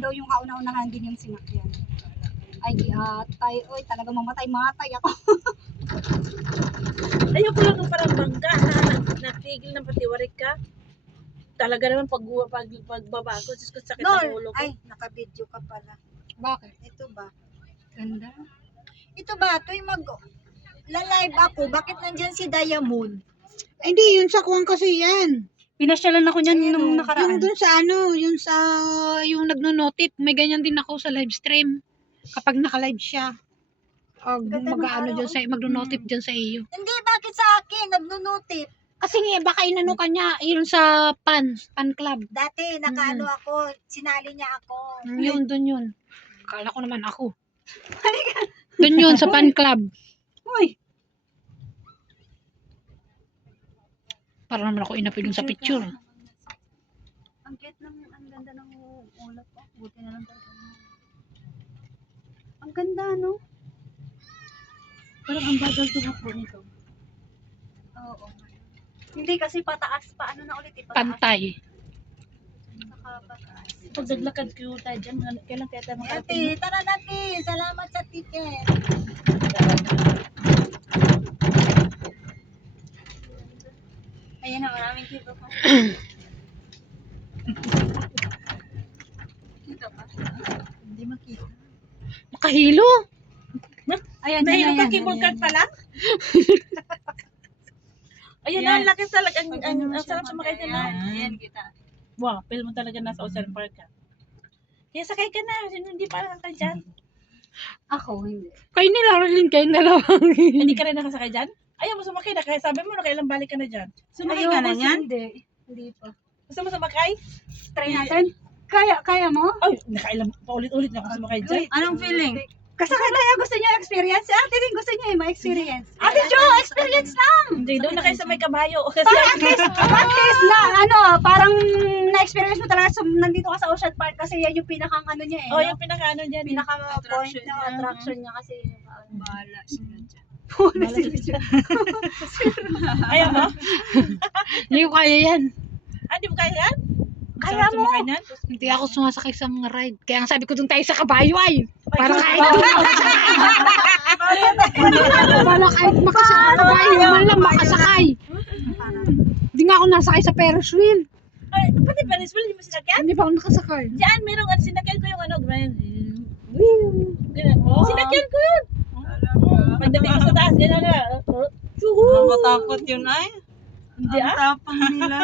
daw yung kauna-unahan din yung sinakyan. Ay, di atay. Oy, talaga mamatay-matay ako. Ayoko lang nung parang bangga na natigil ng patiwarik ka. Talaga naman pagbaba ko, Diyos ko sakit ang ulo ko. Ay, naka-video ka pala. Bakit? Ito ba? Ganda. Ito ba? Tuwing live ako, bakit nandyan si Diamond? Ay, hindi, yun sa kuwang kasi yan. Pinasyalan ako niyan Ayan, nung oh. nakaraan. Yung dun sa ano, yung nagno-notif, may ganyan din ako sa live stream. Kapag naka-live siya, Ganda ng mag-ano araw. dyan sa, magno-notif dyan sa iyo. Hindi, bakit sa akin? Nagnunutit. Kasi nga, baka inano ka niya, yun sa fan club. Dati, nakaano ako, sinali niya ako. Yun, dun yun. Akala ko naman ako. Dun yun, sa fan club. Uy, Para naman ako inapi dun sa picture. ang cute ng, ang ganda ng ulap ko. Buti na lang talaga. Ang ganda, no? Parang ang bagal tumakbo nito. Oo. Hindi kasi pataas pa. Ano na ulit eh? Pataas. Pantay. Saka pataas. Pag naglakad ko tayo dyan, kailan kaya tayo Ate, makarating? tara natin. Salamat sa ticket. Ayan na, maraming kilo pa. Kita pa? Hindi makita. Makahilo. Ayan, Nahilo ka, ayan, cable ayan. card pala? Ayun na, Yan. ang laki talaga. Pag Ang ano sarap siya, sumakay dyan na. Ayan, kita. Wow, pwede mo talaga nasa Ocean Park ka. Kaya sakay ka na, hindi pa lang ka dyan. Ako, hindi. Kayo nila, Arlene, kayong dalawang. Hindi ka rin nakasakay dyan? Ayaw mo sumakay na, kaya sabi mo na kailang balik ka na dyan. Sumakay ka na yan? Hindi. Hindi pa. Gusto mo sumakay? Try natin. Kaya mo? Ay, nakailang paulit-ulit na ako sumakay dyan. Anong feeling? Kasakay tayo, gusto niya experience? Si ate din gusto niya ma-experience. Ate Jo, experience lang! Hindi, doon na kayo sa may kabayo. Kasi At least na, parang na-experience mo talaga nandito ka sa Ocean Park kasi yan yung pinakang ano niya eh. oh, no? yung pinaka-ano dyan. Pinaka-point na attraction niya kasi bahala sila dyan. Ayaw mo? Hindi ko kaya yan. Ah, di mo kaya yan? Kaya Sarap mo? sumakay niyan? Hindi ako sumasakay sa mga ride. Kaya ang sabi ko dun tayo sa kabayo ay. Para kahit para kahit makasakay kabayo, man lang makasakay. Hindi nga ako nasakay sa Ferris wheel. Ay, pati Paris Wheel, hindi mo sinakyan? Hindi pa ako nakasakay. Diyan, merong sinakyan ko yung ano, ganyan. Ganyan. Sinakyan ko yun. Pagdating ko sa taas, ganyan na. Matakot yun ay. Hindi Ang ah. tapang nila.